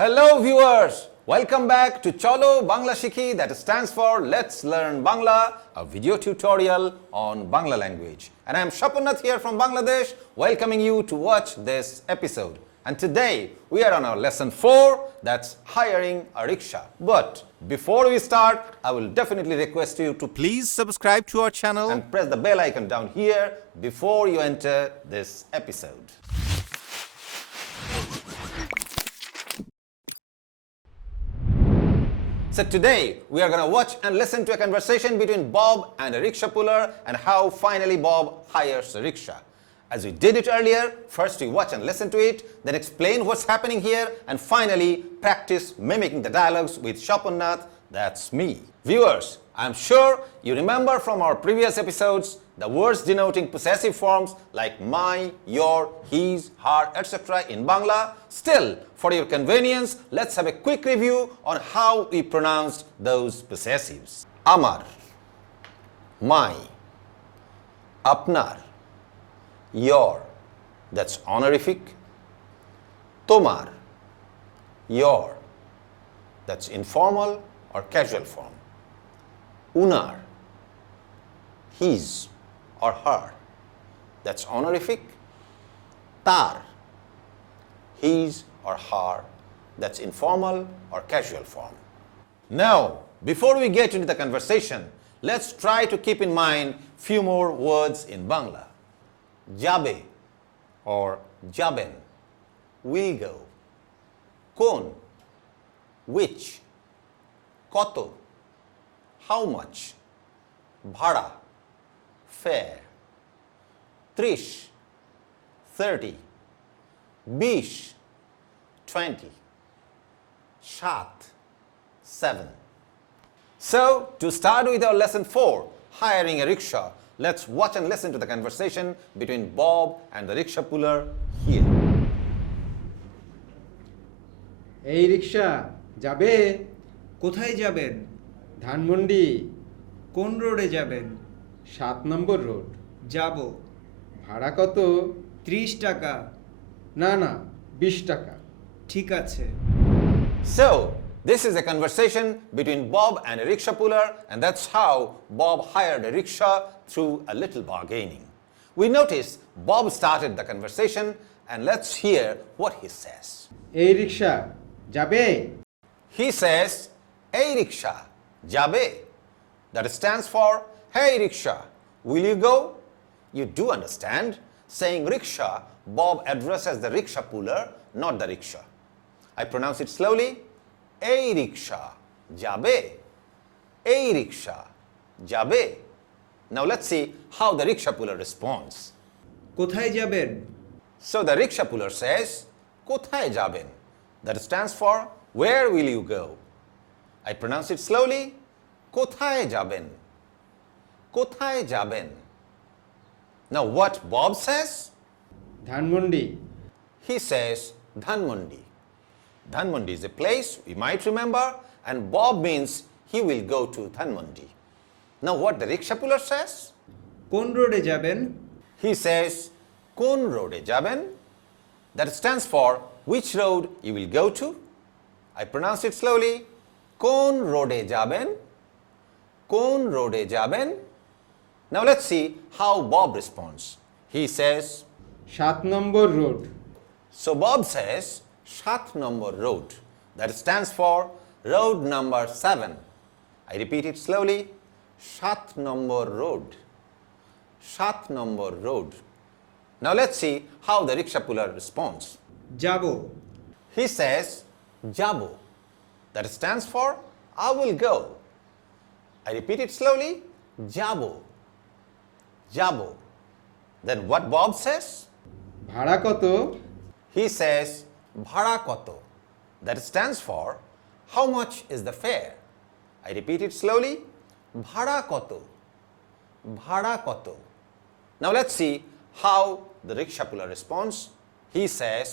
Hello viewers, welcome back to Cholo Bangla Shikhi, that stands for Let's Learn Bangla, a video tutorial on Bangla language. And I am Shapunath here from Bangladesh, welcoming you to watch this episode. And today we are on our lesson 4, that's hiring a rickshaw. But before we start, I will definitely request you to please subscribe to our channel and press the bell icon down here before you enter this episode. So today we are going to watch and listen to a conversation between Bob and a rickshaw puller and how finally Bob hires a rickshaw. As we did it earlier, first we watch and listen to it, then explain what's happening here, and finally practice mimicking the dialogues with Shapunath, that's me. Viewers, I'm sure you remember from our previous episodes the words denoting possessive forms like my, your, his, her, etc. in Bangla. Still, for your convenience, let's have a quick review on how we pronounced those possessives. Amar, my, apnar, your, that's honorific. Tomar, your, that's informal or casual form. Unar, his or her, that's honorific. Tar, his or her, that's informal or casual form. Now, before we get into the conversation, let's try to keep in mind few more words in Bangla. Jabe or jaben, will go. Kon, which. Koto, how much. Bhada, fare. Trish, 30. Bish, 20. Shat, 7. So, to start with our lesson 4, hiring a rickshaw, let's watch and listen to the conversation between Bob and the rickshaw puller here. এই রিকশা যাবে? কোথায় যাবেন? ধানমন্ডি। কোন রোডে যাবেন? 7 নম্বর road. যাব। ভাড়া কত? 30 টাকা। না না, 20 টাকা। ঠিক আছে। So, this is a conversation between Bob and a rickshaw puller, and that's how Bob hired a rickshaw through a little bargaining. We notice Bob started the conversation, and let's hear what he says. এই রিকশা যাবে? He says, "Hey rickshaw, jabe." That stands for, "Hey rickshaw, will you go?" You do understand, saying rickshaw, Bob addresses the rickshaw puller, not the rickshaw. I pronounce it slowly. Hey rickshaw, jabe. Hey rickshaw, jabe. Now let's see how the rickshaw puller responds. কোথায় যাবেন? So the rickshaw puller says, "Kothay jaben?" That stands for, "Where will you go?" I pronounce it slowly. Kothay jaben? Kothay jaben? Now what Bob says? Dhanmondi. He says Dhanmondi. Dhanmondi is a place we might remember, and Bob means he will go to Dhanmondi. Now what the rickshaw puller says? কোন রোডে যাবেন? He says Kon rode jaben? That stands for which road you will go to. I pronounce it slowly. Kon rode jaben? Kon rode jaben? Now let's see how Bob responds. He says, 7 number road. so Bob says, 7 number road. That stands for road number 7. I repeat it slowly. 7 number road. 7 number road. Now let's see how the rickshaw puller responds. যাব। He says, jabo. That stands for I will go. I repeat it slowly. Jabo. Jabo. Then what Bob says? ভাড়া কত? He says, bhada koto. That stands for how much is the fare? I repeat it slowly. Bhada koto. Bhada koto. Now let's see how the rickshaw puller responds. He says,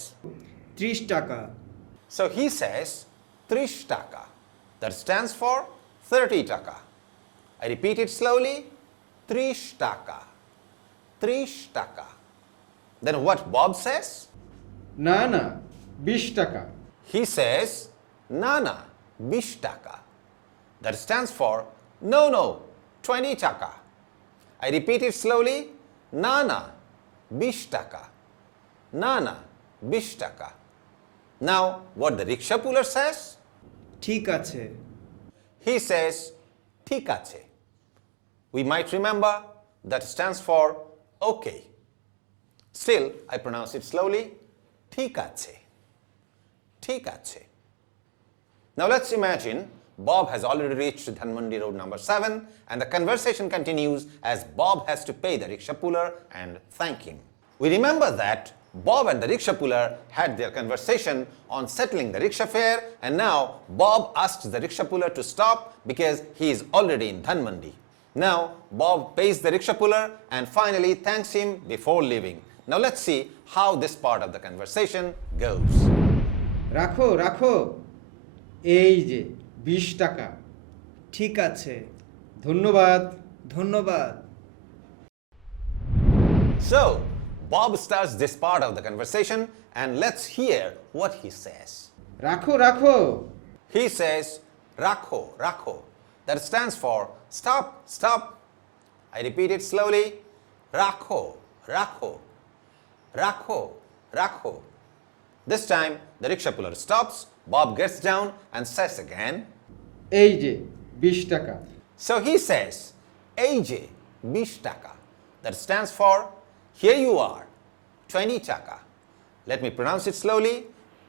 30 টাকা। so he says, 30 taka. That stands for 30 taka. I repeat it slowly. 30 taka. 30 taka. Then what Bob says? না না, 20 টাকা। He says, na na, 20 taka. That stands for no, no, 20 taka. I repeat it slowly. Na na, 20 taka. Na na, 20 taka. Now, what the rickshaw puller says? ঠিক আছে He says, ঠিক আছে. We might remember that stands for okay. Still, I pronounce it slowly. ঠিক আছে. ঠিক আছে. Now let's imagine Bob has already reached Dhanmondi Road number 7 and the conversation continues as Bob has to pay the rickshaw puller and thank him. We remember that Bob and the rickshaw puller had their conversation on settling the rickshaw fare and now Bob asks the rickshaw puller to stop because he is already in Dhanmondi. Now Bob pays the rickshaw puller and finally thanks him before leaving. Now let's see how this part of the conversation goes. রাখো রাখো এই যে 20 টাকা ঠিক আছে ধন্যবাদ ধন্যবাদ So, Bob starts this part of the conversation and let's hear what he says. রাখো রাখো He says, Rakho, Rakho. That stands for stop, stop. I repeat it slowly. Rakho, Rakho, Rakho, Rakho. This time, the rickshaw puller stops. Bob gets down and says again. এই যে 20 টাকা So he says, AJ, 20 taka. That stands for here you are, 20 taka. Let me pronounce it slowly.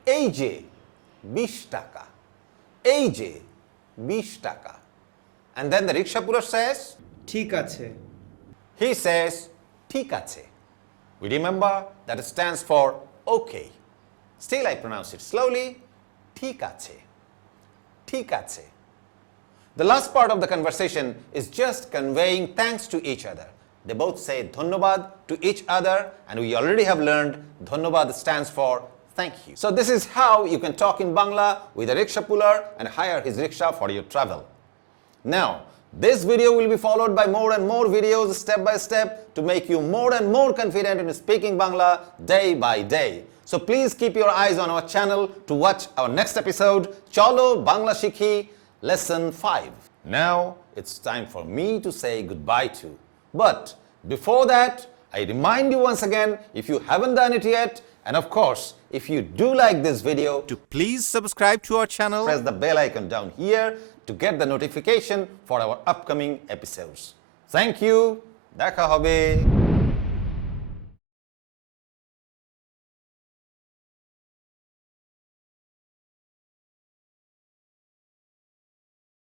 AJ, 20 taka. AJ, 20 taka. And then the rickshaw puller says, ঠিক আছে he says, ঠিক আছে. We remember that it stands for okay. Still I pronounce it slowly. ঠিক আছে. ঠিক আছে. The last part of the conversation is just conveying thanks to each other. They both say dhonnobad to each other and we already have learned dhonnobad stands for thank you. So this is how you can talk in Bangla with a rickshaw puller and hire his rickshaw for your travel. Now, this video will be followed by more and more videos step by step to make you more and more confident in speaking Bangla day by day. So please keep your eyes on our channel to watch our next episode, Cholo Bangla Shikhi, Lesson 5. Now, it's time for me to say goodbye to. But before that, I remind you once again, if you haven't done it yet, and of course, if you do like this video, to please subscribe to our channel, press the bell icon down here to get the notification for our upcoming episodes. Thank you. Dekha hobe.